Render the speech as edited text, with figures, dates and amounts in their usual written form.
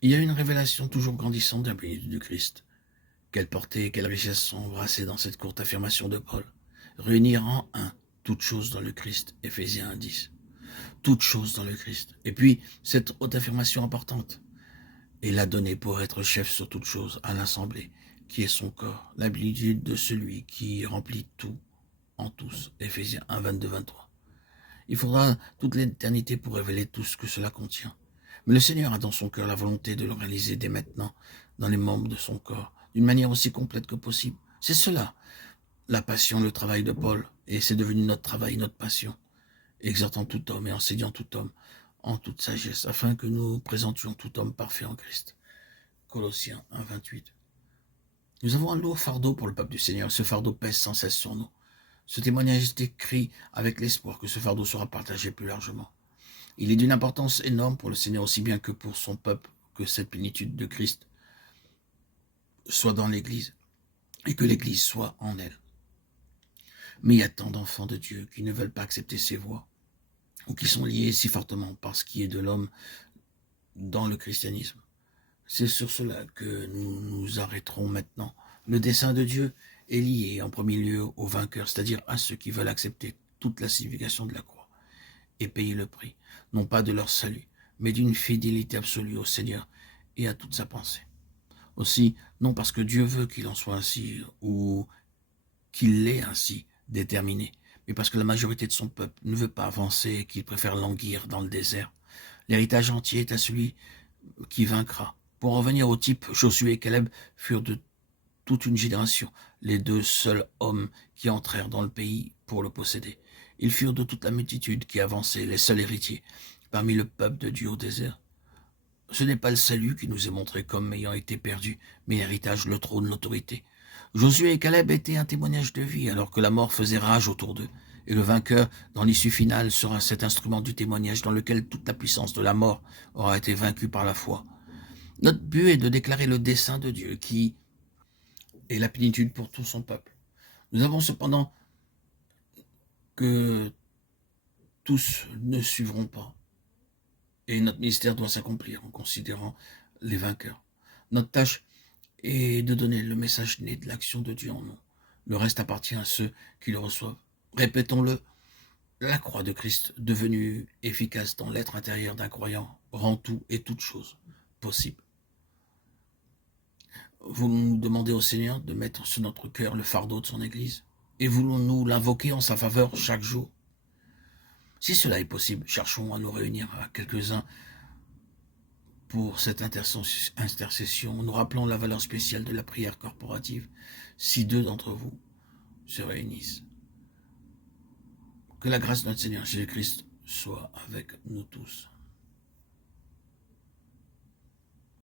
Il y a une révélation toujours grandissante de la plénitude du Christ. Quelle portée et quelle richesse sont embrassées dans cette courte affirmation de Paul. Réunir en un toutes choses dans le Christ, Éphésiens 1:10. Toutes choses dans le Christ. Et puis, cette haute affirmation importante. Et l'a donné pour être chef sur toutes choses à l'assemblée, qui est son corps, l'habilité de celui qui remplit tout en tous. Éphésiens 1, 22, 23. Il faudra toute l'éternité pour révéler tout ce que cela contient. Mais le Seigneur a dans son cœur la volonté de le réaliser dès maintenant, dans les membres de son corps, d'une manière aussi complète que possible. C'est cela, la passion, le travail de Paul, et c'est devenu notre travail, notre passion, exhortant tout homme et enseignant tout homme en toute sagesse, afin que nous présentions tout homme parfait en Christ. Colossiens 1, 28. Nous avons un lourd fardeau pour le peuple du Seigneur. Ce fardeau pèse sans cesse sur nous. Ce témoignage est écrit avec l'espoir que ce fardeau sera partagé plus largement. Il est d'une importance énorme pour le Seigneur aussi bien que pour son peuple, que cette plénitude de Christ soit dans l'Église et que l'Église soit en elle. Mais il y a tant d'enfants de Dieu qui ne veulent pas accepter ces voies ou qui sont liés si fortement par ce qui est de l'homme dans le christianisme. C'est sur cela que nous nous arrêterons maintenant. Le dessein de Dieu est lié en premier lieu aux vainqueurs, c'est-à-dire à ceux qui veulent accepter toute la signification de la croix et payer le prix, non pas de leur salut, mais d'une fidélité absolue au Seigneur et à toute sa pensée. Aussi, non parce que Dieu veut qu'il en soit ainsi ou qu'il l'ait ainsi déterminé, mais parce que la majorité de son peuple ne veut pas avancer et qu'il préfère languir dans le désert. L'héritage entier est à celui qui vaincra. Pour revenir au type, Josué et Caleb furent de toute une génération les deux seuls hommes qui entrèrent dans le pays pour le posséder. Ils furent de toute la multitude qui avançait les seuls héritiers parmi le peuple de Dieu au désert. Ce n'est pas le salut qui nous est montré comme ayant été perdu, mais l'héritage, le trône, l'autorité. Josué et Caleb étaient un témoignage de vie alors que la mort faisait rage autour d'eux. Et le vainqueur, dans l'issue finale, sera cet instrument du témoignage dans lequel toute la puissance de la mort aura été vaincue par la foi. Notre but est de déclarer le dessein de Dieu qui est la plénitude pour tout son peuple. Nous avons cependant que tous ne suivront pas. Et notre ministère doit s'accomplir en considérant les vainqueurs. Notre tâche est de donner le message né de l'action de Dieu en nous. Le reste appartient à ceux qui le reçoivent. Répétons-le, la croix de Christ, devenue efficace dans l'être intérieur d'un croyant, rend tout et toute chose possible. Voulons-nous demander au Seigneur de mettre sur notre cœur le fardeau de son Église? Et voulons-nous l'invoquer en sa faveur chaque jour? Si cela est possible, cherchons à nous réunir à quelques-uns pour cette intercession, nous rappelons la valeur spéciale de la prière corporative, si deux d'entre vous se réunissent. Que la grâce de notre Seigneur Jésus-Christ soit avec nous tous.